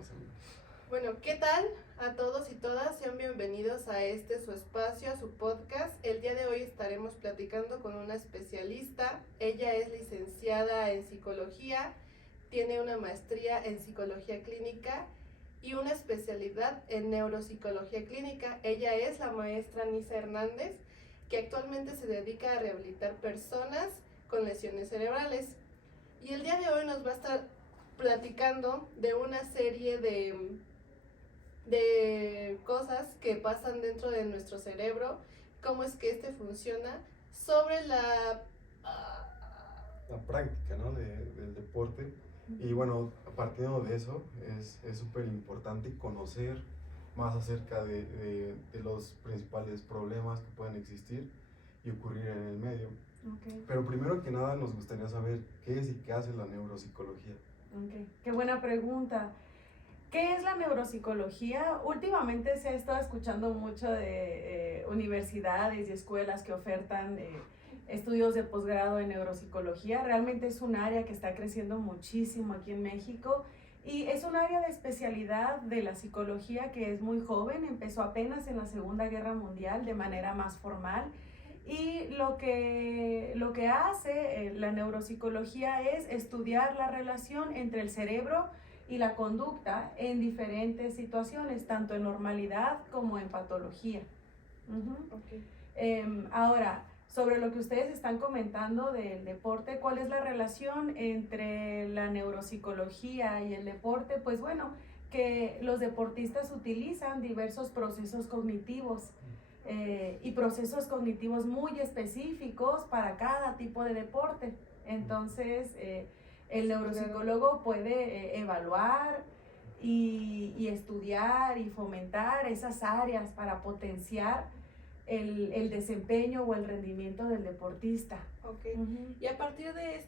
más o menos. Bueno, ¿qué tal a todos y todas? Sean bienvenidos a su espacio, a su podcast. El día de hoy estaremos platicando con una especialista. Ella es licenciada en psicología, tiene una maestría en psicología clínica y una especialidad en neuropsicología clínica. Ella es la maestra Nisa Hernández, que actualmente se dedica a rehabilitar personas con lesiones cerebrales. Y el día de hoy nos va a estar platicando de una serie de cosas que pasan dentro de nuestro cerebro, cómo es que funciona, sobre la práctica, ¿no? del deporte. Y bueno, partiendo de eso, es súper importante conocer más acerca de los principales problemas que pueden existir y ocurrir en el medio. Okay. Pero primero que nada nos gustaría saber qué es y qué hace la neuropsicología. Okay. Qué buena pregunta. ¿Qué es la neuropsicología? Últimamente se ha estado escuchando mucho de universidades y escuelas que ofertan estudios de posgrado en neuropsicología. Realmente es un área que está creciendo muchísimo aquí en México y es un área de especialidad de la psicología que es muy joven, empezó apenas en la Segunda Guerra Mundial de manera más formal. Y lo que hace la neuropsicología es estudiar la relación entre el cerebro y la conducta en diferentes situaciones, tanto en normalidad como en patología. Okay. Ahora, sobre lo que ustedes están comentando del deporte, ¿cuál es la relación entre la neuropsicología y el deporte? Pues bueno, que los deportistas utilizan diversos procesos cognitivos y procesos cognitivos muy específicos para cada tipo de deporte. Entonces, el neuropsicólogo puede evaluar y estudiar y fomentar esas áreas para potenciar el desempeño o el rendimiento del deportista. Okay. Y a partir de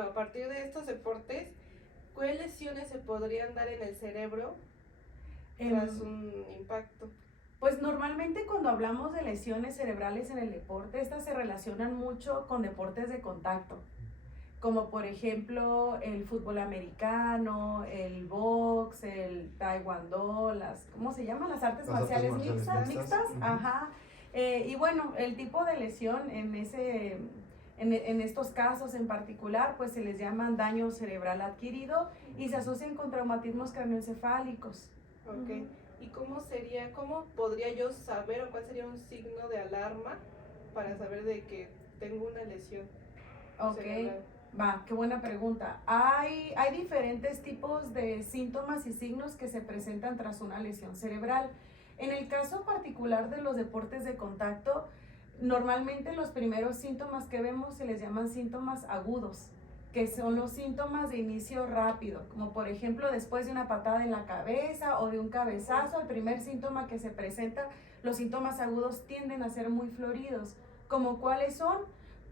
a partir de estos deportes, ¿cuáles lesiones se podrían dar en el cerebro tras un impacto? Pues normalmente cuando hablamos de lesiones cerebrales en el deporte, estas se relacionan mucho con deportes de contacto, como por ejemplo el fútbol americano, el box, el taekwondo, ¿cómo se llaman? Las artes marciales mixtas. Ajá. Y bueno, el tipo de lesión en estos casos en particular, pues se les llaman daño cerebral adquirido y se asocian con traumatismos craneoencefálicos. Okay. ¿Y cómo podría yo saber o cuál sería un signo de alarma para saber de que tengo una lesión? Qué buena pregunta. Hay diferentes tipos de síntomas y signos que se presentan tras una lesión cerebral. En el caso particular de los deportes de contacto, normalmente los primeros síntomas que vemos se les llaman síntomas agudos, que son los síntomas de inicio rápido, como por ejemplo después de una patada en la cabeza o de un cabezazo, el primer síntoma que se presenta, los síntomas agudos tienden a ser muy floridos. ¿Como cuáles son?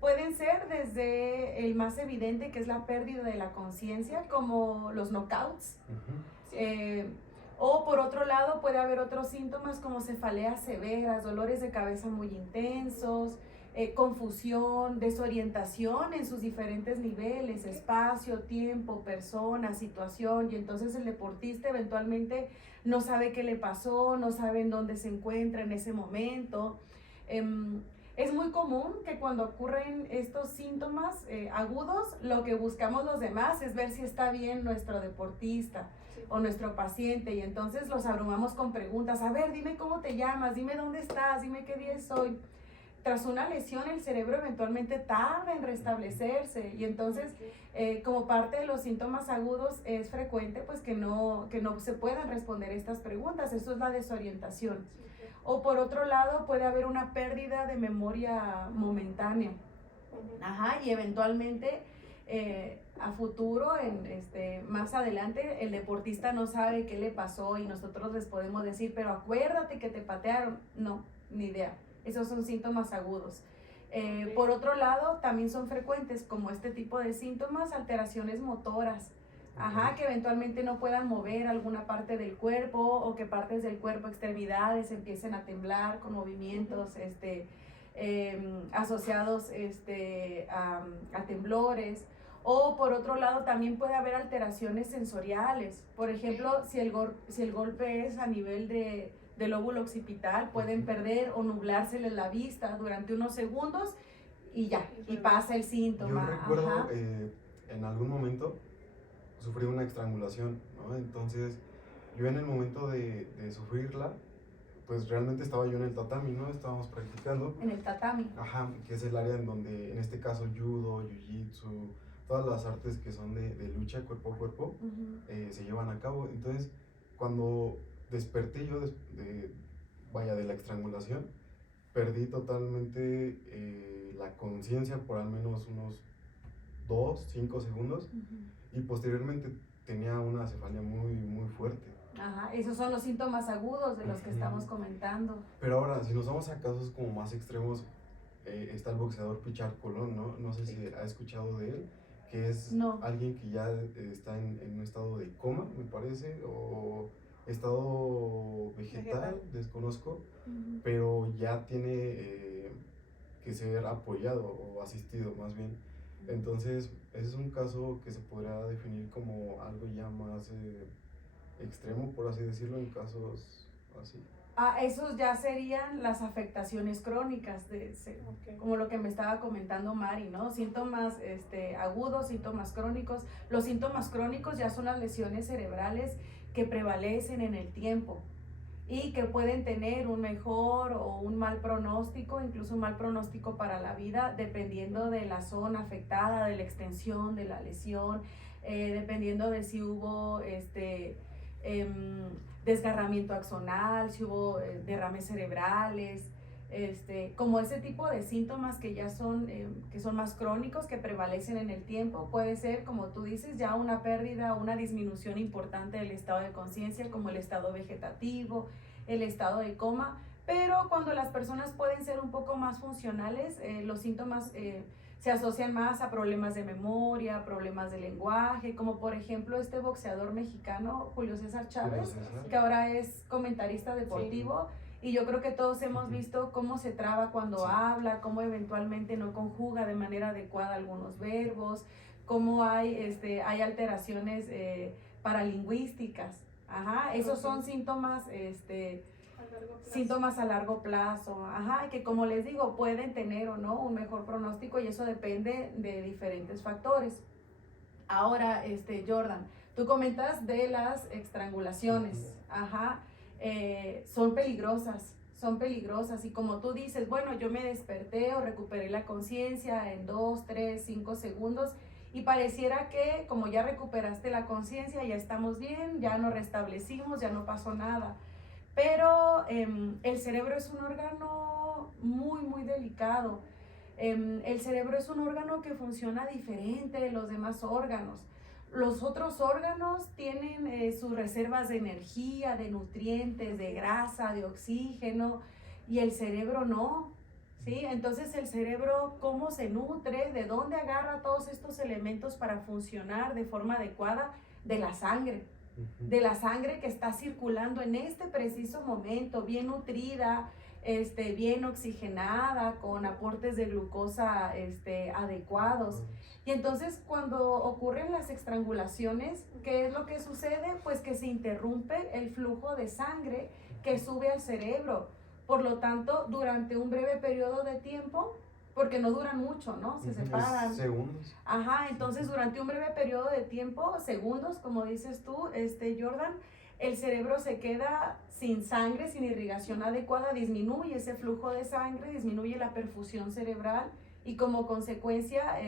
Pueden ser desde el más evidente, que es la pérdida de la conciencia, como los knockouts. O por otro lado puede haber otros síntomas como cefaleas severas, dolores de cabeza muy intensos, confusión, desorientación en sus diferentes niveles, espacio, tiempo, persona, situación, y entonces el deportista eventualmente no sabe qué le pasó, no sabe en dónde se encuentra en ese momento. Es muy común que cuando ocurren estos síntomas agudos, lo que buscamos los demás es ver si está bien nuestro deportista o nuestro paciente, y entonces los abrumamos con preguntas. A ver, dime cómo te llamas, dime dónde estás, dime qué día es hoy. Tras una lesión, el cerebro eventualmente tarda en restablecerse, y entonces como parte de los síntomas agudos es frecuente pues que no se puedan responder estas preguntas. Eso es la desorientación. O por otro lado puede haber una pérdida de memoria momentánea. Y eventualmente a futuro, más adelante, el deportista no sabe qué le pasó y nosotros les podemos decir, pero acuérdate que te patearon. No, ni idea. Esos son síntomas agudos. Por otro lado, también son frecuentes como este tipo de síntomas, alteraciones motoras. Que eventualmente no puedan mover alguna parte del cuerpo o que partes del cuerpo, extremidades, empiecen a temblar con movimientos asociados a temblores. O por otro lado también puede haber alteraciones sensoriales. Por ejemplo, si el golpe es a nivel del lóbulo occipital, pueden perder o nublárseles la vista durante unos segundos y ya, y pasa el síntoma. Yo recuerdo en algún momento sufrí una estrangulación, ¿no? Entonces yo en el momento de sufrirla, pues realmente estaba yo en el tatami, ¿no? Estábamos practicando. En el tatami. Ajá, que es el área en donde, en este caso, judo, jiu-jitsu, todas las artes que son de lucha cuerpo a cuerpo, se llevan a cabo. Entonces, cuando desperté yo de la estrangulación, perdí totalmente la conciencia por al menos unos 2-5 segundos y posteriormente tenía una cefalea muy, muy fuerte. Ajá, esos son los síntomas agudos de los que estamos comentando. Pero ahora, si nos vamos a casos como más extremos, está el boxeador Pichar Colón, ¿no? No sé si ha escuchado de él, que es alguien que ya está en un estado de coma, me parece, o estado vegetal. Desconozco, pero ya tiene que ser apoyado o asistido más bien. Entonces, ese es un caso que se podría definir como algo ya más extremo, por así decirlo, en casos así. Esos ya serían las afectaciones crónicas, como lo que me estaba comentando Mari, ¿no? Síntomas agudos, síntomas crónicos. Los síntomas crónicos ya son las lesiones cerebrales que prevalecen en el tiempo y que pueden tener un mejor o un mal pronóstico, incluso un mal pronóstico para la vida, dependiendo de la zona afectada, de la extensión de la lesión, dependiendo de si hubo desgarramiento axonal, si hubo derrames cerebrales, como ese tipo de síntomas que ya son, que son más crónicos, que prevalecen en el tiempo. Puede ser, como tú dices, ya una pérdida o una disminución importante del estado de conciencia, como el estado vegetativo, el estado de coma, pero cuando las personas pueden ser un poco más funcionales, los síntomas se asocian más a problemas de memoria, problemas de lenguaje, como por ejemplo este boxeador mexicano, Julio César Chávez, que ahora es comentarista deportivo, y yo creo que todos hemos visto cómo se traba cuando habla, cómo eventualmente no conjuga de manera adecuada algunos verbos, cómo hay alteraciones paralingüísticas. Ajá, esos son síntomas, síntomas a largo plazo, que como les digo, pueden tener o no un mejor pronóstico y eso depende de diferentes factores. Ahora, Jordan, tú comentas de las estrangulaciones, son peligrosas y como tú dices, bueno, yo me desperté o recuperé la conciencia en 2, 3, 5 segundos y pareciera que como ya recuperaste la conciencia, ya estamos bien, ya nos restablecimos, ya no pasó nada. Pero el cerebro es un órgano muy, muy delicado. El cerebro es un órgano que funciona diferente de los demás órganos. Los otros órganos tienen sus reservas de energía, de nutrientes, de grasa, de oxígeno, y el cerebro no, ¿sí? Entonces el cerebro, ¿cómo se nutre? ¿De dónde agarra todos estos elementos para funcionar de forma adecuada? De la sangre. De la sangre que está circulando en este preciso momento, bien nutrida, bien oxigenada, con aportes de glucosa adecuados. Y entonces cuando ocurren las estrangulaciones, ¿qué es lo que sucede? Pues que se interrumpe el flujo de sangre que sube al cerebro. Por lo tanto, durante un breve periodo de tiempo, porque no duran mucho, ¿no? Se separan. Segundos. Entonces durante un breve periodo de tiempo, segundos, como dices tú, Jordan, el cerebro se queda sin sangre, sin irrigación adecuada, disminuye ese flujo de sangre, disminuye la perfusión cerebral y como consecuencia,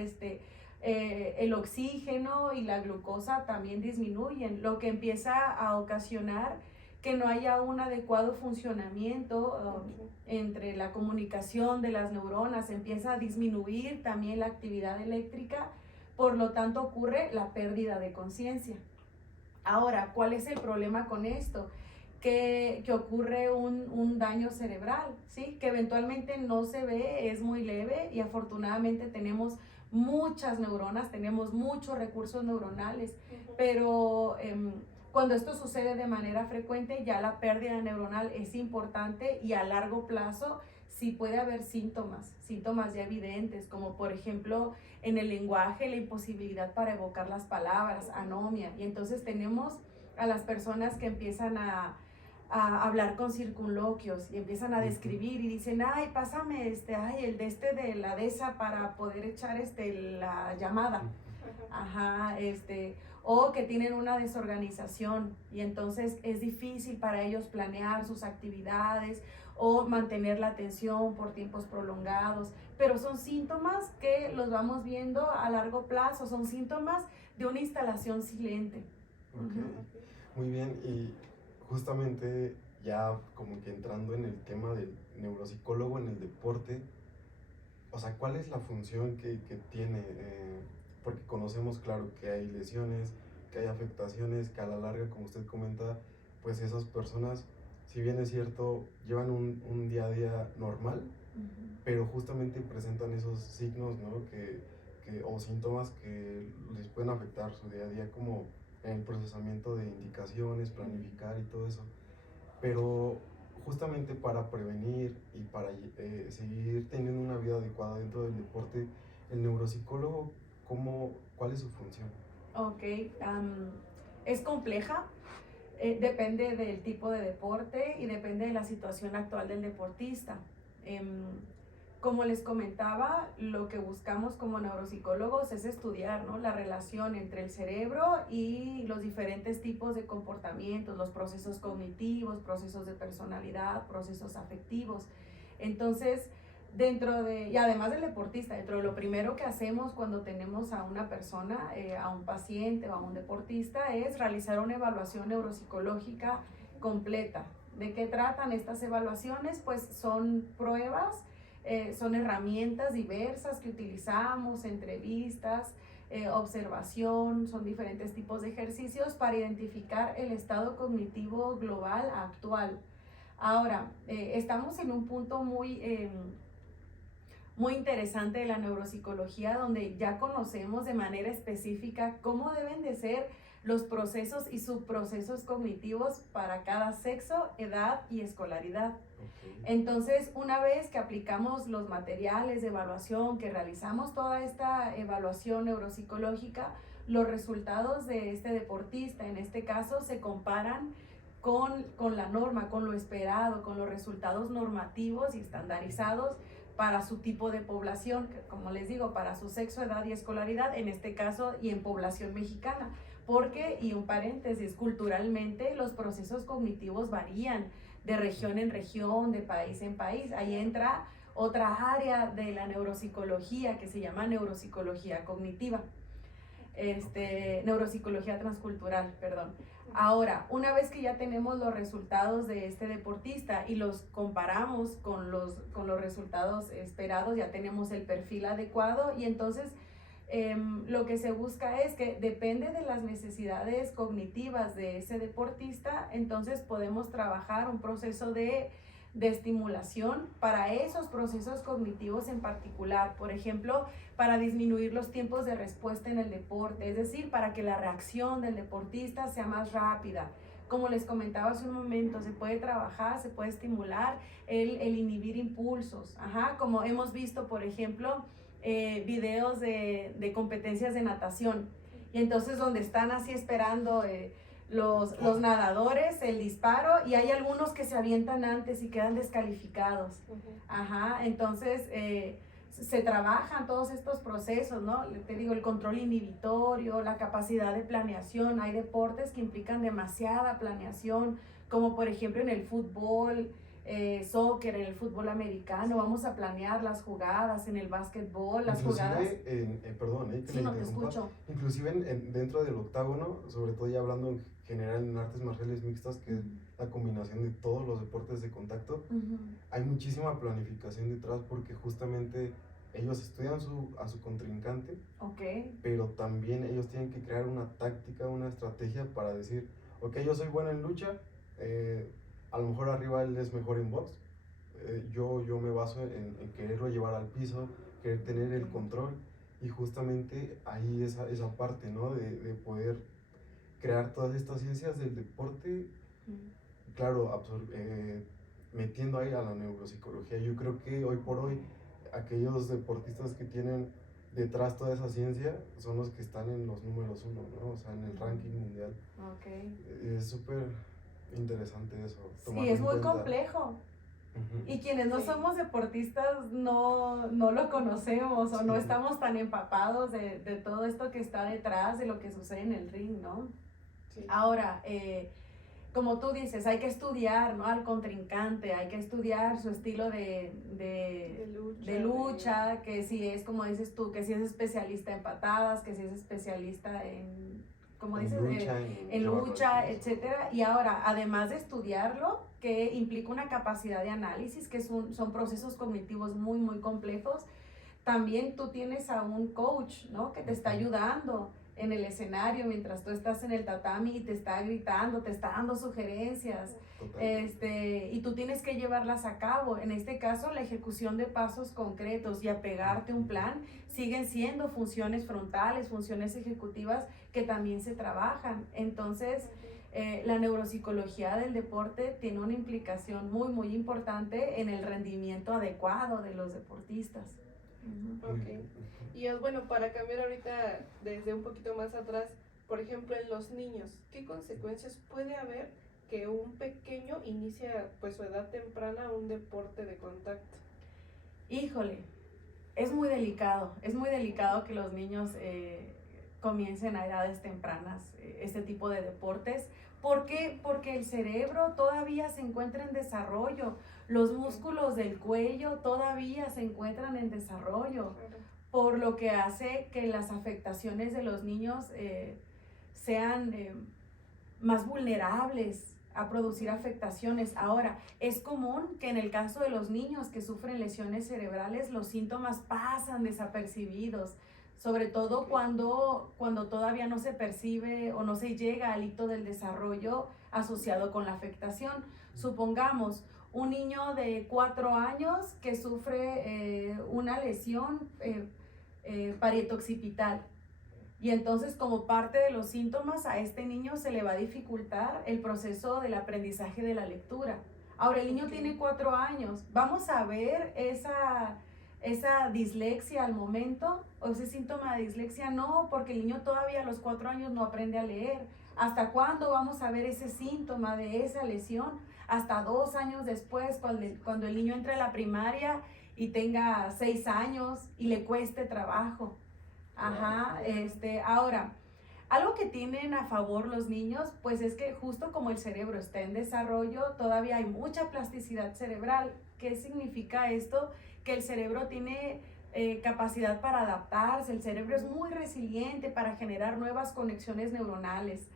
el oxígeno y la glucosa también disminuyen, lo que empieza a ocasionar que no haya un adecuado funcionamiento entre la comunicación de las neuronas, empieza a disminuir también la actividad eléctrica, por lo tanto ocurre la pérdida de conciencia. Ahora, ¿cuál es el problema con esto? Que ocurre un daño cerebral, ¿sí? Que eventualmente no se ve, es muy leve y afortunadamente tenemos muchas neuronas, tenemos muchos recursos neuronales, pero cuando esto sucede de manera frecuente, ya la pérdida neuronal es importante y a largo plazo sí puede haber síntomas ya evidentes, como por ejemplo en el lenguaje, la imposibilidad para evocar las palabras, anomia, y entonces tenemos a las personas que empiezan a hablar con circunloquios y empiezan a describir y dicen, ay, pásame el de la de esa para poder echar la llamada. Ajá, o que tienen una desorganización y entonces es difícil para ellos planear sus actividades o mantener la atención por tiempos prolongados, pero son síntomas que los vamos viendo a largo plazo, son síntomas de una instalación silente. Ok, muy bien, y justamente ya como que entrando en el tema del neuropsicólogo en el deporte, o sea, ¿cuál es la función que tiene? Porque conocemos, claro, que hay lesiones, que hay afectaciones, que a la larga, como usted comenta, pues esas personas, si bien es cierto, llevan un día a día normal, pero justamente presentan esos signos, ¿no? O síntomas que les pueden afectar su día a día, como en el procesamiento de indicaciones, planificar y todo eso. Pero justamente para prevenir y para seguir teniendo una vida adecuada dentro del deporte, el neuropsicólogo, ¿cuál es su función? Ok, es compleja, depende del tipo de deporte y depende de la situación actual del deportista. Como les comentaba, lo que buscamos como neuropsicólogos es estudiar, ¿no?, la relación entre el cerebro y los diferentes tipos de comportamientos, los procesos cognitivos, procesos de personalidad, procesos afectivos. Entonces, y además del deportista, dentro de lo primero que hacemos cuando tenemos a una persona, a un paciente o a un deportista, es realizar una evaluación neuropsicológica completa. ¿De qué tratan estas evaluaciones? Pues son pruebas, son herramientas diversas que utilizamos, entrevistas, observación, son diferentes tipos de ejercicios para identificar el estado cognitivo global actual. Ahora, estamos en un punto muy interesante de la neuropsicología, donde ya conocemos de manera específica cómo deben de ser los procesos y subprocesos cognitivos para cada sexo, edad y escolaridad. Entonces, una vez que aplicamos los materiales de evaluación, que realizamos toda esta evaluación neuropsicológica, los resultados de este deportista, en este caso, se comparan con la norma, con lo esperado, con los resultados normativos y estandarizados para su tipo de población, como les digo, para su sexo, edad y escolaridad, en este caso, y en población mexicana. Porque, y un paréntesis, culturalmente los procesos cognitivos varían de región en región, de país en país. Ahí entra otra área de la neuropsicología que se llama neuropsicología cognitiva, neuropsicología transcultural, perdón. Ahora, una vez que ya tenemos los resultados de este deportista y los comparamos con los resultados esperados, ya tenemos el perfil adecuado y entonces lo que se busca es que depende de las necesidades cognitivas de ese deportista, entonces podemos trabajar un proceso de estimulación para esos procesos cognitivos en particular, por ejemplo, para disminuir los tiempos de respuesta en el deporte, es decir, para que la reacción del deportista sea más rápida. Como les comentaba hace un momento, se puede trabajar, se puede estimular el inhibir impulsos, como hemos visto, por ejemplo, videos de competencias de natación, y entonces donde están así esperando los nadadores, el disparo, y hay algunos que se avientan antes y quedan descalificados. Entonces se trabajan todos estos procesos, ¿no? Te digo, el control inhibitorio, la capacidad de planeación. Hay deportes que implican demasiada planeación, como por ejemplo en el fútbol, soccer, en el fútbol americano, vamos a planear las jugadas, en el básquetbol, las jugadas. Perdón, que sí, no te escucho. Inclusive dentro del octágono, sobre todo ya hablando en general en artes marciales mixtas, que es la combinación de todos los deportes de contacto, hay muchísima planificación detrás porque justamente ellos estudian a su contrincante, pero también ellos tienen que crear una táctica, una estrategia para decir, ok, yo soy bueno en lucha, a lo mejor arriba él es mejor en box, yo me baso en quererlo llevar al piso, querer tener el control, y justamente ahí esa parte, ¿no? De poder crear todas estas ciencias del deporte, claro, metiendo ahí a la neuropsicología. Yo creo que hoy por hoy aquellos deportistas que tienen detrás toda esa ciencia son los que están en los números uno, ¿no? O sea, en el ranking mundial. Okay. Es súper interesante eso. Sí, es muy complejo. Y quienes no somos deportistas no lo conocemos o no estamos tan empapados de todo esto que está detrás de lo que sucede en el ring, ¿no? Sí. Ahora, como tú dices, hay que estudiar, ¿no?, al contrincante, hay que estudiar su estilo de lucha, que si es, como dices tú, que si es especialista en patadas, que si es especialista en, como dices, en lucha, etcétera. Y ahora, además de estudiarlo, que implica una capacidad de análisis, que son procesos cognitivos muy, muy complejos, también tú tienes a un coach, ¿no?, que te está ayudando en el escenario mientras tú estás en el tatami y te está gritando, te está dando sugerencias, y tú tienes que llevarlas a cabo. En este caso, la ejecución de pasos concretos y apegarte a un plan siguen siendo funciones frontales, funciones ejecutivas que también se trabajan. Entonces, la neuropsicología del deporte tiene una implicación muy, muy importante en el rendimiento adecuado de los deportistas. Okay. Y bueno, para cambiar ahorita desde un poquito más atrás, por ejemplo, en los niños, ¿qué consecuencias puede haber que un pequeño inicie pues su edad temprana un deporte de contacto? Híjole, es muy delicado que los niños comiencen a edades tempranas este tipo de deportes. ¿Por qué? Porque el cerebro todavía se encuentra en desarrollo, los músculos del cuello todavía se encuentran en desarrollo, por lo que hace que las afectaciones de los niños sean más vulnerables a producir afectaciones. Ahora, es común que en el caso de los niños que sufren lesiones cerebrales, los síntomas pasan desapercibidos, sobre todo cuando todavía no se percibe o no se llega al hito del desarrollo asociado con la afectación. Supongamos un niño de 4 años que sufre una lesión parieto-occipital. Y entonces, como parte de los síntomas, a este niño se le va a dificultar el proceso del aprendizaje de la lectura. Ahora, el niño tiene 4 años. ¿Vamos a ver esa dislexia al momento? ¿O ese síntoma de dislexia? No, porque el niño todavía a los 4 años no aprende a leer. ¿Hasta cuándo vamos a ver ese síntoma de esa lesión? Hasta 2 años después, cuando el niño entre a la primaria y tenga 6 años y le cueste trabajo. Ajá, ahora, algo que tienen a favor los niños, pues es que justo como el cerebro está en desarrollo, todavía hay mucha plasticidad cerebral. ¿Qué significa esto? Que el cerebro tiene capacidad para adaptarse, el cerebro es muy resiliente para generar nuevas conexiones neuronales.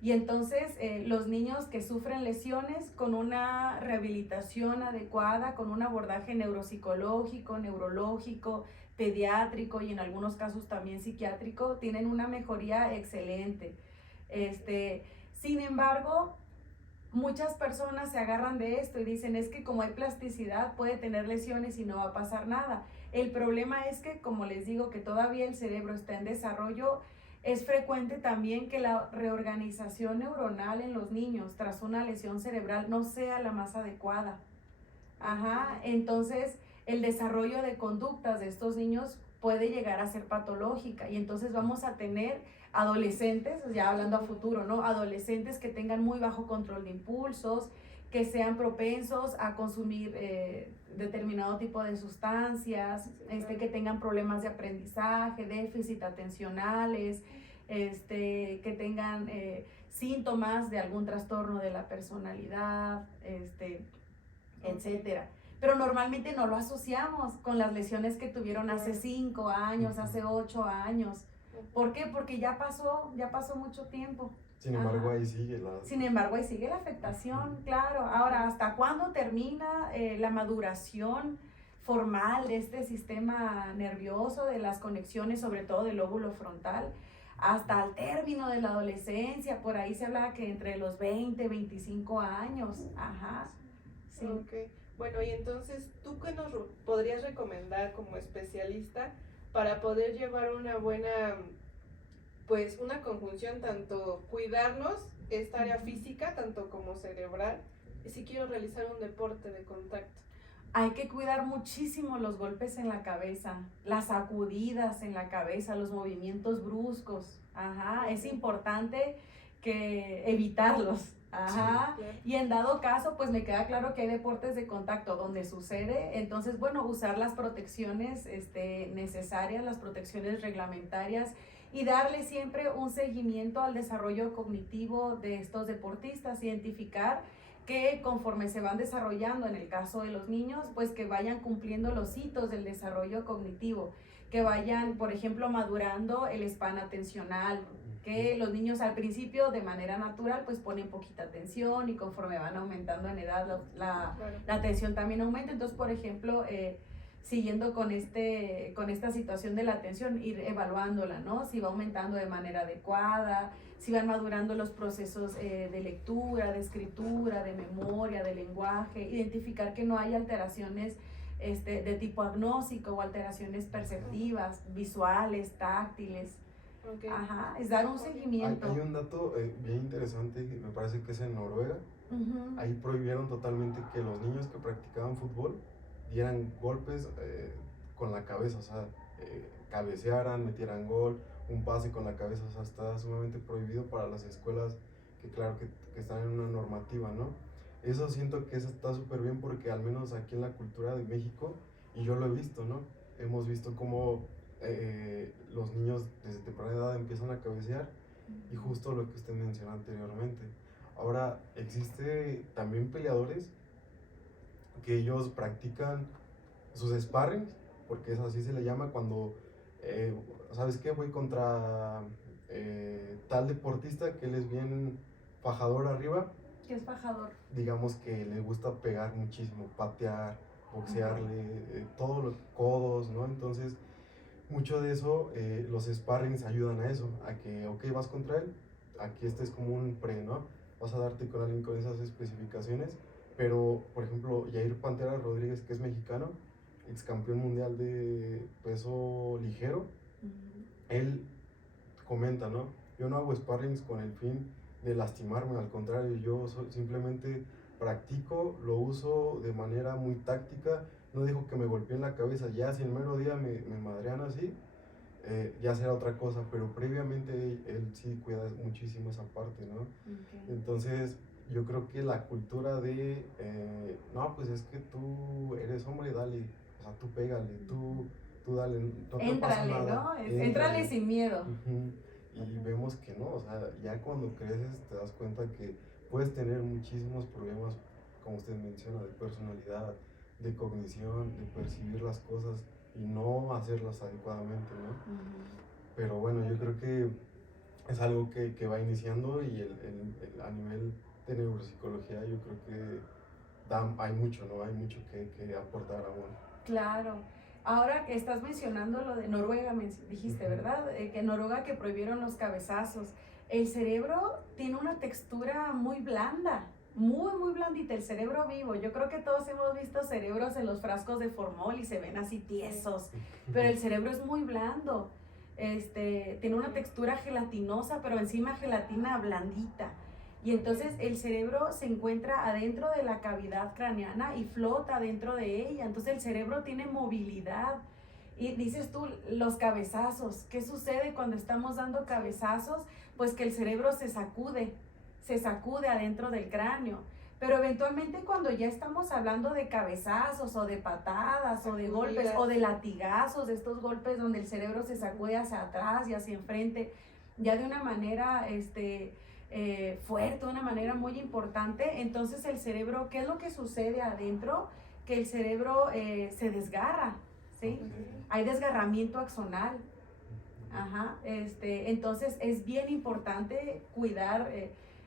Y entonces los niños que sufren lesiones con una rehabilitación adecuada, con un abordaje neuropsicológico, neurológico, pediátrico y en algunos casos también psiquiátrico, tienen una mejoría excelente. Sin embargo, muchas personas se agarran de esto y dicen, es que como hay plasticidad puede tener lesiones y no va a pasar nada. El problema es que, como les digo, que todavía el cerebro está en desarrollo. Es frecuente también que la reorganización neuronal en los niños tras una lesión cerebral no sea la más adecuada. Ajá, entonces el desarrollo de conductas de estos niños puede llegar a ser patológica y entonces vamos a tener adolescentes, ya hablando a futuro, ¿no? Adolescentes que tengan muy bajo control de impulsos, que sean propensos a consumir determinado tipo de sustancias, que tengan problemas de aprendizaje, déficit atencionales, que tengan síntomas de algún trastorno de la personalidad, etcétera. Pero normalmente no lo asociamos con las lesiones que tuvieron hace 5 años, hace 8 años. ¿Por qué? Porque ya pasó mucho tiempo. Sin embargo, ahí sigue la afectación, claro. Ahora, ¿hasta cuándo termina la maduración formal de este sistema nervioso, de las conexiones, sobre todo del lóbulo frontal? Hasta el término de la adolescencia, por ahí se habla que entre los 20, 25 años. Ajá, sí. Okay. Bueno, y entonces, ¿tú qué nos podrías recomendar como especialista para poder llevar una buena, pues una conjunción, tanto cuidarnos, esta área física, tanto como cerebral, si quiero realizar un deporte de contacto? Hay que cuidar muchísimo los golpes en la cabeza, las sacudidas en la cabeza, los movimientos bruscos. Ajá, es importante que evitarlos. Ajá. Sí, claro. Y en dado caso, pues me queda claro que hay deportes de contacto donde sucede, entonces, bueno, usar las protecciones necesarias, las protecciones reglamentarias y darle siempre un seguimiento al desarrollo cognitivo de estos deportistas, identificar que conforme se van desarrollando, en el caso de los niños, pues que vayan cumpliendo los hitos del desarrollo cognitivo, que vayan, por ejemplo, madurando el span atencional, que los niños al principio de manera natural pues ponen poquita atención y conforme van aumentando en edad la atención también aumenta. Entonces, por ejemplo, siguiendo con esta situación de la atención, ir evaluándola, ¿no? Si va aumentando de manera adecuada, si van madurando los procesos de lectura, de escritura, de memoria, de lenguaje, identificar que no hay alteraciones de tipo agnóstico o alteraciones perceptivas, visuales, táctiles. Okay. Ajá, es dar un seguimiento. Hay un dato bien interesante, me parece que es en Noruega. Ahí prohibieron totalmente que los niños que practicaban fútbol dieran golpes con la cabeza, o sea, cabecearan, metieran gol, un pase con la cabeza, o sea, está sumamente prohibido para las escuelas que claro que están en una normativa, ¿no? Eso siento que eso está súper bien porque al menos aquí en la cultura de México, y yo lo he visto, ¿no? Hemos visto cómo los niños desde temprana edad empiezan a cabecear y justo lo que usted mencionó anteriormente. Ahora, existe también peleadores que ellos practican sus sparrings, porque es así se le llama cuando, ¿sabes qué? Voy contra tal deportista que él es bien fajador arriba. ¿Qué es fajador? Digamos que le gusta pegar muchísimo, patear, boxearle, todos los codos, ¿no? Entonces, mucho de eso, los sparrings ayudan a eso, a que, ok, vas contra él, aquí este es como un pre, ¿no? Vas a darte con alguien con esas especificaciones, pero, por ejemplo, Yair Pantera Rodríguez, que es mexicano, ex campeón mundial de peso ligero, él comenta, ¿no? Yo no hago sparrings con el fin de lastimarme, al contrario, yo simplemente practico, lo uso de manera muy táctica. No dijo que me golpeé en la cabeza, ya si el mero día me madrean así, ya será otra cosa, pero previamente él sí cuida muchísimo esa parte, ¿no? Okay. Entonces, yo creo que la cultura de, no, pues es que tú eres hombre, dale, o sea, tú pégale, tú dale, no te pasa nada. ¿No? Éntrale sin miedo. Y vemos que no, o sea, ya cuando creces te das cuenta que puedes tener muchísimos problemas, como usted menciona, de personalidad, de cognición, de percibir las cosas y no hacerlas adecuadamente, ¿no? Pero bueno, yo creo que es algo que va iniciando y a nivel de neuropsicología yo creo que hay mucho, ¿no? Hay mucho que aportar aún. Claro. Ahora que estás mencionando lo de Noruega, dijiste, ¿verdad? Que en Noruega que prohibieron los cabezazos. El cerebro tiene una textura muy blanda, muy blandita, el cerebro vivo. Yo creo que todos hemos visto cerebros en los frascos de formol y se ven así tiesos, pero el cerebro es muy blando. Tiene una textura gelatinosa, pero encima gelatina blandita. Y entonces el cerebro se encuentra adentro de la cavidad craneana y flota dentro de ella. Entonces el cerebro tiene movilidad. Y dices tú, los cabezazos. ¿Qué sucede cuando estamos dando cabezazos? Pues que el cerebro se sacude adentro del cráneo. Pero eventualmente cuando ya estamos hablando de cabezazos o de patadas o de golpes o de latigazos, de estos golpes donde el cerebro se sacude hacia atrás y hacia enfrente, ya de una manera fuerte, de una manera muy importante, entonces el cerebro, ¿qué es lo que sucede adentro? Que el cerebro se desgarra, ¿sí? Hay desgarramiento axonal. Entonces es bien importante cuidar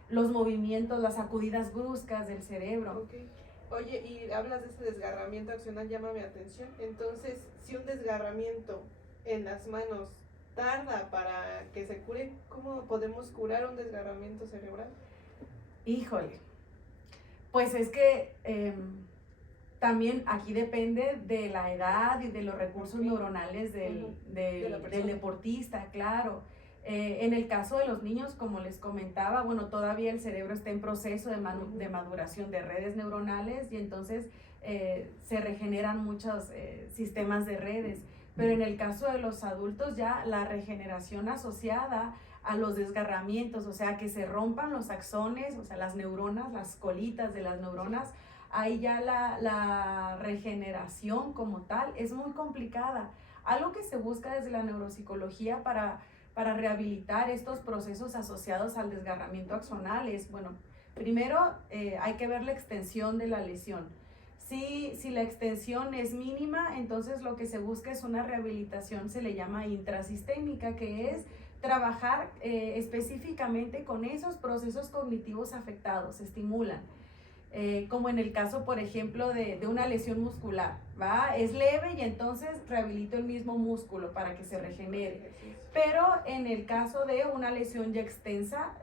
los movimientos, las sacudidas bruscas del cerebro. Okay. Oye, y hablas de ese desgarramiento axonal, llama mi atención. Entonces, si un desgarramiento en las manos tarda para que se cure, ¿cómo podemos curar un desgarramiento cerebral? Híjole, pues es que también aquí depende de la edad y de los recursos neuronales del deportista, claro. En el caso de los niños, como les comentaba, bueno, todavía el cerebro está en proceso de maduración de redes neuronales y entonces se regeneran muchos sistemas de redes. Pero en el caso de los adultos ya la regeneración asociada a los desgarramientos, o sea, que se rompan los axones, o sea, las neuronas, las colitas de las neuronas, ahí ya la regeneración como tal es muy complicada. Algo que se busca desde la neuropsicología para rehabilitar estos procesos asociados al desgarramiento axonal es, bueno, primero hay que ver la extensión de la lesión. Si la extensión es mínima, entonces lo que se busca es una rehabilitación, se le llama intrasistémica, que es trabajar específicamente con esos procesos cognitivos afectados, se estimulan. Como en el caso, por ejemplo, de una lesión muscular, ¿va? Es leve y entonces rehabilito el mismo músculo para que se regenere. Pero en el caso de una lesión ya extensa,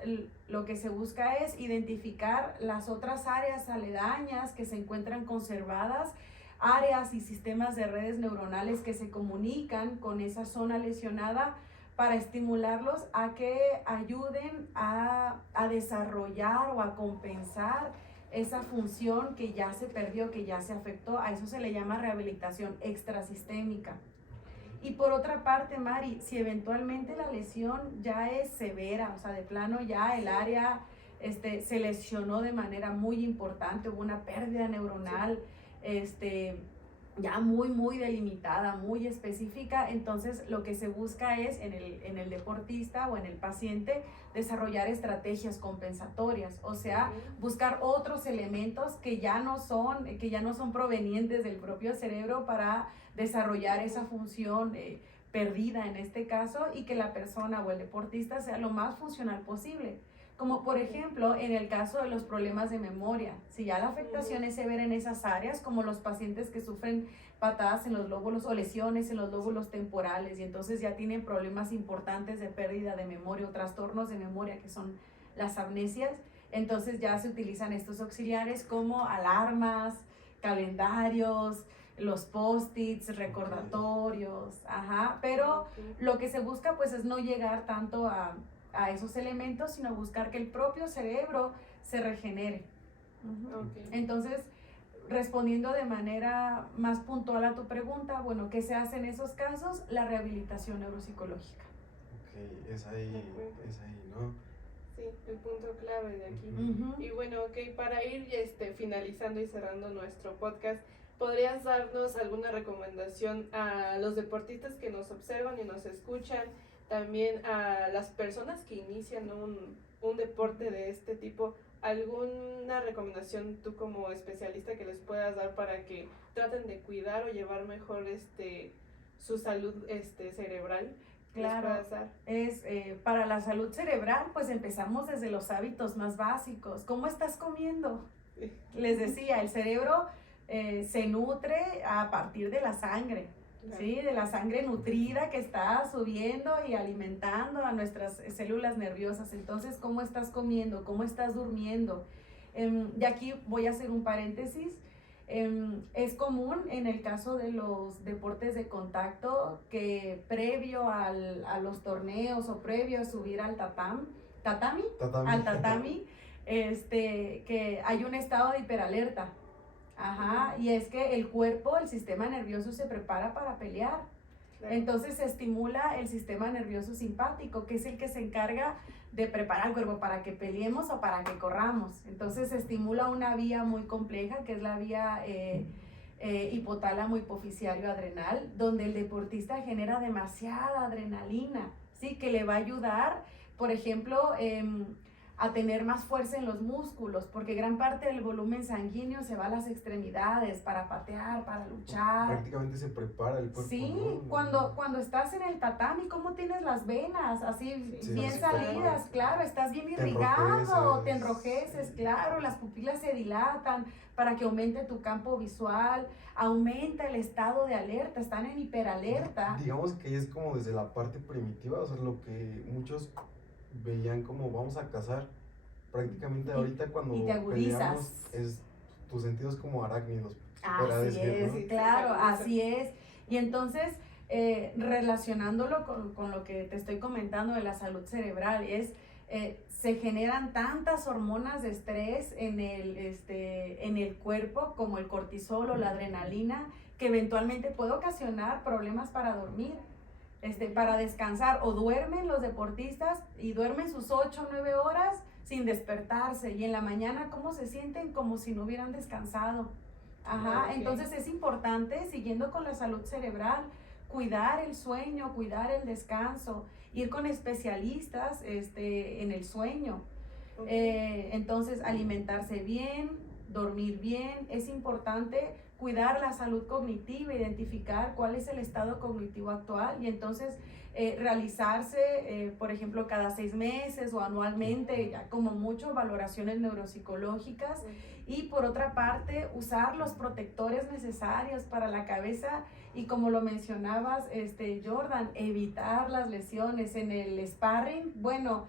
lo que se busca es identificar las otras áreas aledañas que se encuentran conservadas, áreas y sistemas de redes neuronales que se comunican con esa zona lesionada para estimularlos a que ayuden a desarrollar o a compensar esa función que ya se perdió, que ya se afectó. A eso se le llama rehabilitación extrasistémica. Y por otra parte, Mari, si eventualmente la lesión ya es severa, o sea, de plano ya el área se lesionó de manera muy importante, hubo una pérdida neuronal, ya muy delimitada, muy específica, entonces lo que se busca es en el deportista o en el paciente desarrollar estrategias compensatorias, o sea, buscar otros elementos que ya no son provenientes del propio cerebro para desarrollar esa función perdida en este caso y que la persona o el deportista sea lo más funcional posible. Como por ejemplo en el caso de los problemas de memoria, si ya la afectación es severa en esas áreas, como los pacientes que sufren patadas en los lóbulos o lesiones en los lóbulos temporales y entonces ya tienen problemas importantes de pérdida de memoria o trastornos de memoria que son las amnesias, entonces ya se utilizan estos auxiliares como alarmas, calendarios, los post-its, recordatorios, pero lo que se busca pues es no llegar tanto a esos elementos, sino buscar que el propio cerebro se regenere. Entonces, respondiendo de manera más puntual a tu pregunta, bueno, ¿qué se hace en esos casos? La rehabilitación neuropsicológica. Ok, es ahí, ¿no? Sí, el punto clave de aquí. Y bueno, para ir finalizando y cerrando nuestro podcast, ¿podrías darnos alguna recomendación a los deportistas que nos observan y nos escuchan? También a las personas que inician un deporte de este tipo, ¿alguna recomendación tú como especialista que les puedas dar para que traten de cuidar o llevar mejor su salud cerebral? Claro, para la salud cerebral, pues empezamos desde los hábitos más básicos. ¿Cómo estás comiendo? Les decía, el cerebro se nutre a partir de la sangre. ¿Sí? De la sangre nutrida que está subiendo y alimentando a nuestras células nerviosas. Entonces, ¿cómo estás comiendo? ¿Cómo estás durmiendo? Y aquí voy a hacer un paréntesis. Es común en el caso de los deportes de contacto que previo a los torneos o previo a subir al tatami, que hay un estado de hiperalerta. Y es que el cuerpo, el sistema nervioso se prepara para pelear. Claro. Entonces se estimula el sistema nervioso simpático, que es el que se encarga de preparar al cuerpo para que peleemos o para que corramos. Entonces se estimula una vía muy compleja, que es la vía hipotálamo hipoficiario adrenal, donde el deportista genera demasiada adrenalina, ¿sí? Que le va a ayudar, por ejemplo, a tener más fuerza en los músculos, porque gran parte del volumen sanguíneo se va a las extremidades para patear, para luchar. Prácticamente se prepara el cuerpo. Sí, ¿no? cuando estás en el tatami, ¿cómo tienes las venas? Así bien salidas, claro, estás bien irrigado, te enrojeces, claro, las pupilas se dilatan para que aumente tu campo visual, aumenta el estado de alerta, están en hiperalerta. Digamos que es como desde la parte primitiva, o sea, lo que muchos veían como vamos a cazar, prácticamente ahorita cuando y te agudizas. Peleamos, tus sentidos como arácnidos. Así es, ¿no? Claro, así es. Y entonces relacionándolo con lo que te estoy comentando de la salud cerebral, se generan tantas hormonas de estrés en el cuerpo, como el cortisol o la adrenalina, que eventualmente puede ocasionar problemas para dormir, para descansar. O duermen los deportistas y duermen sus 8 o 9 horas sin despertarse, y en la mañana cómo se sienten, como si no hubieran descansado. Entonces es importante, siguiendo con la salud cerebral, cuidar el sueño, cuidar el descanso, ir con especialistas en el sueño. Entonces, alimentarse bien, dormir bien. Es importante cuidar la salud cognitiva, identificar cuál es el estado cognitivo actual, y entonces realizarse, por ejemplo, cada 6 meses o anualmente, ya como mucho, valoraciones neuropsicológicas. Y por otra parte, usar los protectores necesarios para la cabeza, y como lo mencionabas, Jordan, evitar las lesiones en el sparring. Bueno,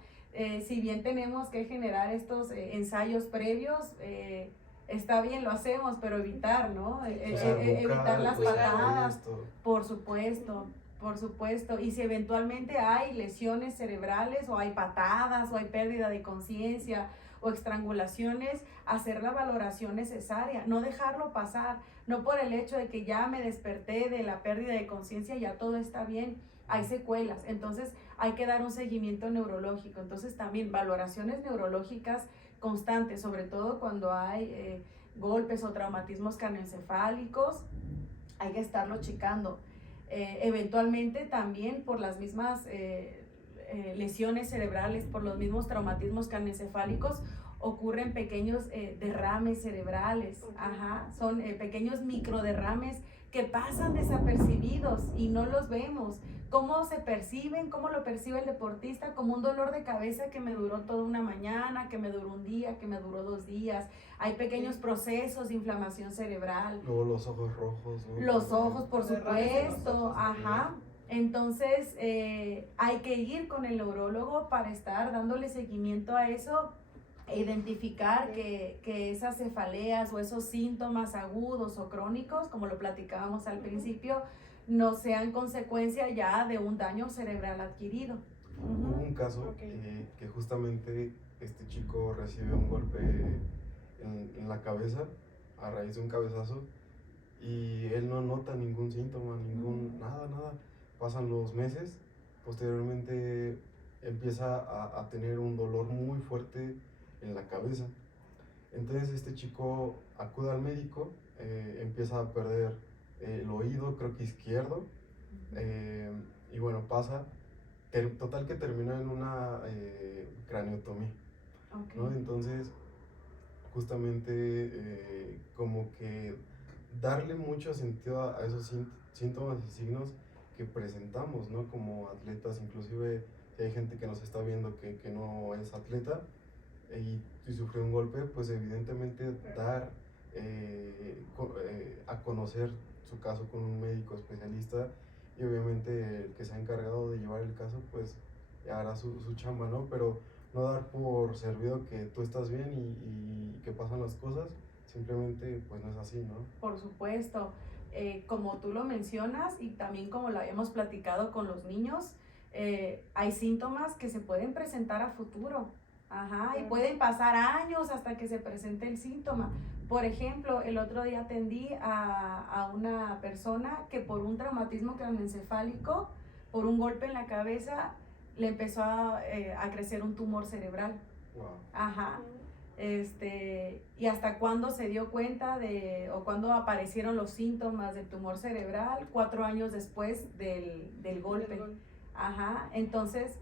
si bien tenemos que generar estos ensayos previos, está bien, lo hacemos, pero evitar, ¿no? Evitar las patadas, por supuesto. Y si eventualmente hay lesiones cerebrales, o hay patadas, o hay pérdida de conciencia, o estrangulaciones, hacer la valoración necesaria, no dejarlo pasar, no por el hecho de que ya me desperté de la pérdida de conciencia, ya todo está bien. Hay secuelas, entonces hay que dar un seguimiento neurológico. Entonces también valoraciones neurológicas constantes, sobre todo cuando hay golpes o traumatismos craneoencefálicos, hay que estarlo checando. Eventualmente también por las mismas lesiones cerebrales, por los mismos traumatismos craneoencefálicos, ocurren pequeños derrames cerebrales. Son pequeños microderrames que pasan desapercibidos y no los vemos. ¿Cómo se perciben? ¿Cómo lo percibe el deportista? Como un dolor de cabeza que me duró toda una mañana, que me duró un día, que me duró 2 días. Hay pequeños procesos de inflamación cerebral. Luego los ojos rojos, ¿no? Los ojos, por supuesto. Entonces hay que ir con el neurólogo para estar dándole seguimiento a eso, e identificar que esas cefaleas o esos síntomas agudos o crónicos, como lo platicábamos al principio, no sean consecuencia ya de un daño cerebral adquirido. Hubo un caso que justamente este chico recibe un golpe en la cabeza a raíz de un cabezazo, y él no nota ningún síntoma, nada. Pasan los meses, posteriormente empieza a tener un dolor muy fuerte en la cabeza. Entonces este chico acude al médico, empieza a perder el oído, creo que izquierdo, y bueno, total que termina en una craneotomía, ¿no? Entonces justamente como que darle mucho sentido a esos síntomas y signos que presentamos, ¿no? Como atletas. Inclusive si hay gente que nos está viendo que no es atleta y sufrió un golpe, pues evidentemente dar a conocer su caso con un médico especialista, y obviamente el que se ha encargado de llevar el caso pues hará su chamba, ¿no? Pero no dar por servido que tú estás bien y que pasan las cosas. Simplemente pues no es así, ¿no? Por supuesto, como tú lo mencionas, y también como lo habíamos platicado con los niños, hay síntomas que se pueden presentar a futuro. Y pueden pasar años hasta que se presente el síntoma. Por ejemplo, el otro día atendí a una persona que por un traumatismo craneoencefálico, por un golpe en la cabeza, le empezó a crecer un tumor cerebral. Wow. Y hasta cuándo se dio cuenta o cuándo aparecieron los síntomas del tumor cerebral, 4 años después del golpe. Entonces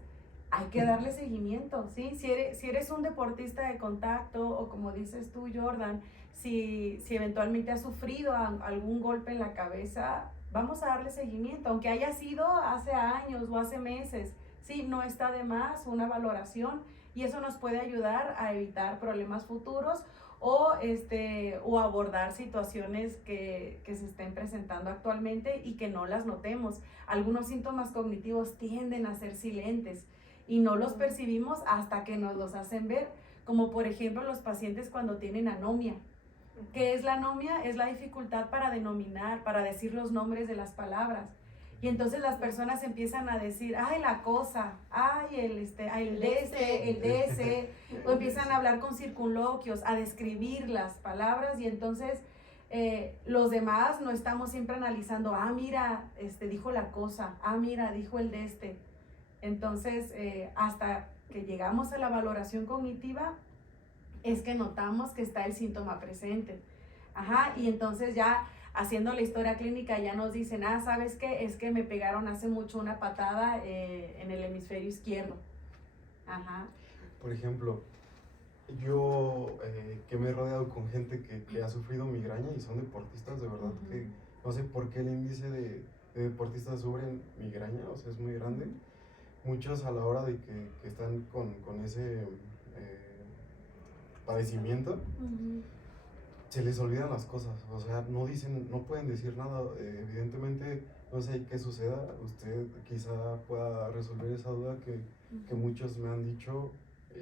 hay que darle seguimiento, ¿sí? Si eres un deportista de contacto, o como dices tú, Jordan, si eventualmente has sufrido algún golpe en la cabeza, vamos a darle seguimiento, aunque haya sido hace años o hace meses. Sí, no está de más una valoración, y eso nos puede ayudar a evitar problemas futuros, o abordar situaciones que se estén presentando actualmente y que no las notemos. Algunos síntomas cognitivos tienden a ser silentes y no los percibimos hasta que nos los hacen ver, como por ejemplo los pacientes cuando tienen anomia. ¿Qué es la anomia? Es la dificultad para denominar, para decir los nombres de las palabras. Y entonces las personas empiezan a decir, ay, la cosa, ay, el de ese, o empiezan a hablar con circunloquios, a describir las palabras, y entonces los demás no estamos siempre analizando, ah, mira, dijo la cosa, ah, mira, dijo el de este. Entonces, hasta que llegamos a la valoración cognitiva, es que notamos que está el síntoma presente. Ajá, y entonces ya haciendo la historia clínica ya nos dicen, ah, ¿sabes qué? Es que me pegaron hace mucho una patada en el hemisferio izquierdo. Ajá. Por ejemplo, yo que me he rodeado con gente que ha sufrido migraña y son deportistas, de verdad que no sé por qué el índice de deportistas sufren migraña, o sea, es muy grande. Muchos a la hora de que están con ese padecimiento, se les olvidan las cosas, o sea, no dicen, no pueden decir nada, evidentemente, no sé qué suceda, usted quizá pueda resolver esa duda que muchos me han dicho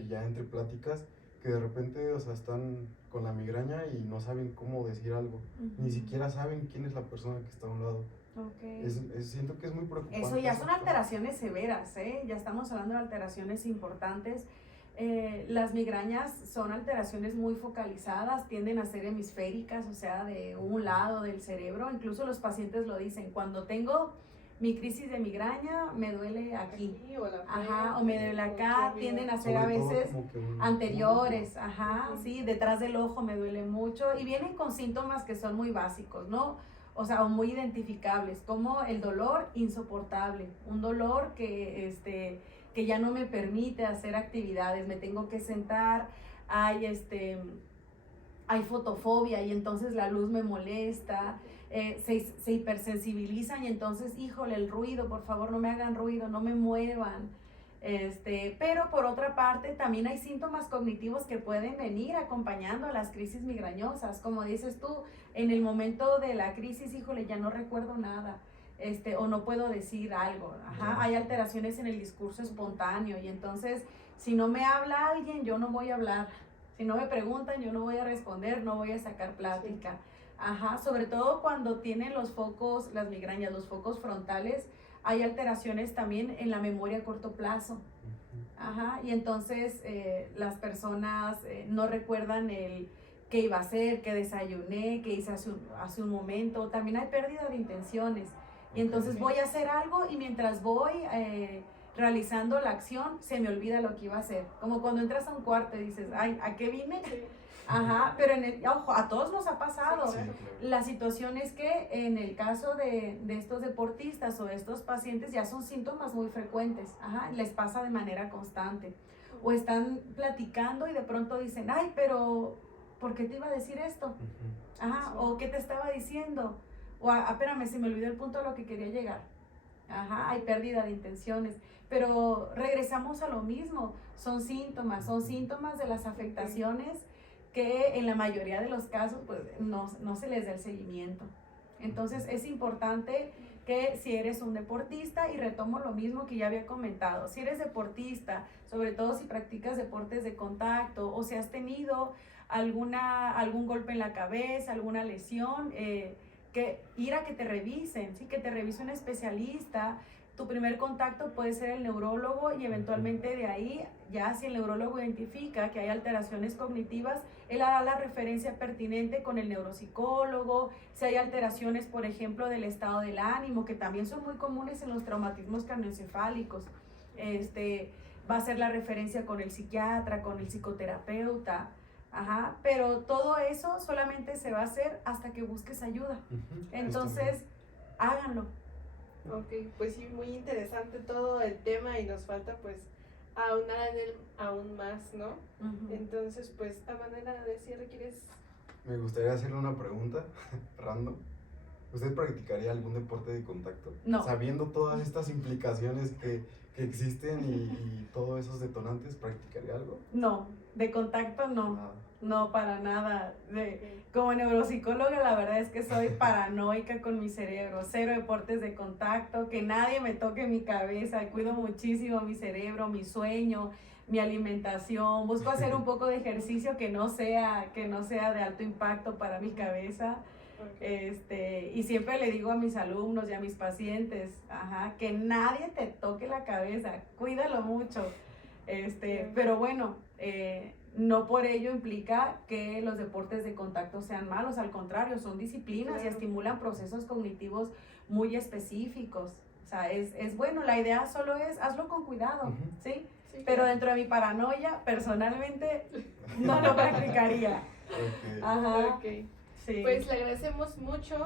ya entre pláticas, que de repente, o sea, están con la migraña y no saben cómo decir algo, ni siquiera saben quién es la persona que está a un lado. Okay. Siento que es muy preocupante. Eso ya son alteraciones severas, ya estamos hablando de alteraciones importantes. Las migrañas son alteraciones muy focalizadas, tienden a ser hemisféricas, o sea, de un lado del cerebro. Incluso los pacientes lo dicen, cuando tengo mi crisis de migraña, me duele aquí, o me duele acá, tienden a ser a veces anteriores, sí, detrás del ojo me duele mucho, y vienen con síntomas que son muy básicos, ¿no? O sea, o muy identificables, como el dolor insoportable, un dolor que ya no me permite hacer actividades, me tengo que sentar, hay fotofobia y entonces la luz me molesta, se hipersensibilizan y entonces, híjole, el ruido, por favor no me hagan ruido, no me muevan. Pero por otra parte también hay síntomas cognitivos que pueden venir acompañando a las crisis migrañosas, como dices tú, en el momento de la crisis, híjole, ya no recuerdo nada. O no puedo decir algo, hay alteraciones en el discurso espontáneo y entonces si no me habla alguien yo no voy a hablar, si no me preguntan yo no voy a responder, no voy a sacar plática, sobre todo cuando tienen los focos, las migrañas, los focos frontales, hay alteraciones también en la memoria a corto plazo, y entonces las personas no recuerdan qué iba a hacer, qué desayuné, qué hice hace un momento, también hay pérdida de intenciones. Y entonces voy a hacer algo y mientras voy realizando la acción, se me olvida lo que iba a hacer. Como cuando entras a un cuarto y dices, ay, ¿a qué vine? Sí. Pero ojo, a todos nos ha pasado. Sí, claro. La situación es que en el caso de estos deportistas o de estos pacientes ya son síntomas muy frecuentes. Les pasa de manera constante. O están platicando y de pronto dicen, ay, pero ¿por qué te iba a decir esto? O ¿qué te estaba diciendo? O espérame, se me olvidó el punto a lo que quería llegar. Hay pérdida de intenciones, pero regresamos a lo mismo, son síntomas de las afectaciones que en la mayoría de los casos pues no se les da el seguimiento. Entonces es importante que si eres un deportista, y retomo lo mismo que ya había comentado, si eres deportista, sobre todo si practicas deportes de contacto o si has tenido algún golpe en la cabeza, alguna lesión, ir a que te revisen, ¿sí? Que te revise un especialista. Tu primer contacto puede ser el neurólogo y eventualmente de ahí, ya si el neurólogo identifica que hay alteraciones cognitivas, él hará la referencia pertinente con el neuropsicólogo. Si hay alteraciones, por ejemplo, del estado del ánimo, que también son muy comunes en los traumatismos craneoencefálicos, va a ser la referencia con el psiquiatra, con el psicoterapeuta. Pero todo eso solamente se va a hacer hasta que busques ayuda. Entonces, háganlo. Ok, pues sí, muy interesante todo el tema y nos falta pues aunar en él aún más, ¿no? Entonces, pues a manera de cierre, ¿quieres? Me gustaría hacerle una pregunta random. ¿Usted practicaría algún deporte de contacto? No. Sabiendo todas estas implicaciones que existen y todos esos detonantes, ¿practicaría algo? No, de contacto no. No, para nada. Como neuropsicóloga, la verdad es que soy paranoica con mi cerebro. 0 deportes de contacto, que nadie me toque mi cabeza. Cuido muchísimo mi cerebro, mi sueño, mi alimentación. Busco hacer un poco de ejercicio que no sea de alto impacto para mi cabeza. Y siempre le digo a mis alumnos y a mis pacientes, que nadie te toque la cabeza, cuídalo mucho. Pero bueno, no por ello implica que los deportes de contacto sean malos, al contrario, son disciplinas y estimulan procesos cognitivos muy específicos. O sea, es bueno, la idea solo es hazlo con cuidado, ¿sí? Sí, Pero claro. dentro de mi paranoia, personalmente, no lo practicaría. Ok. Sí. Pues le agradecemos mucho,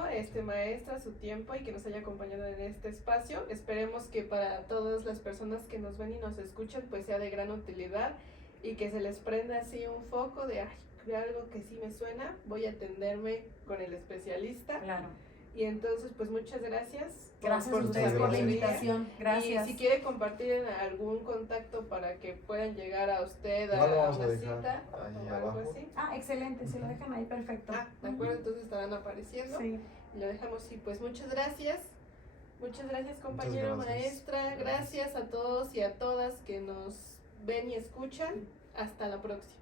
maestra, su tiempo y que nos haya acompañado en este espacio. Esperemos que para todas las personas que nos ven y nos escuchan, pues sea de gran utilidad y que se les prenda así un foco de algo que sí me suena, voy a atenderme con el especialista. Claro. Y entonces, pues muchas gracias. Gracias a su ustedes por la sabiduría. invitación. Gracias. Y si quiere compartir algún contacto para que puedan llegar a usted No lo a vamos a una dejar cita ahí o algo abajo. así. Excelente, si lo dejan ahí, perfecto. De acuerdo, entonces estarán apareciendo. Sí. Y lo dejamos así. Pues muchas gracias. Muchas gracias, compañero, Muchas gracias. maestra. Gracias a todos y a todas que nos ven y escuchan. Hasta la próxima.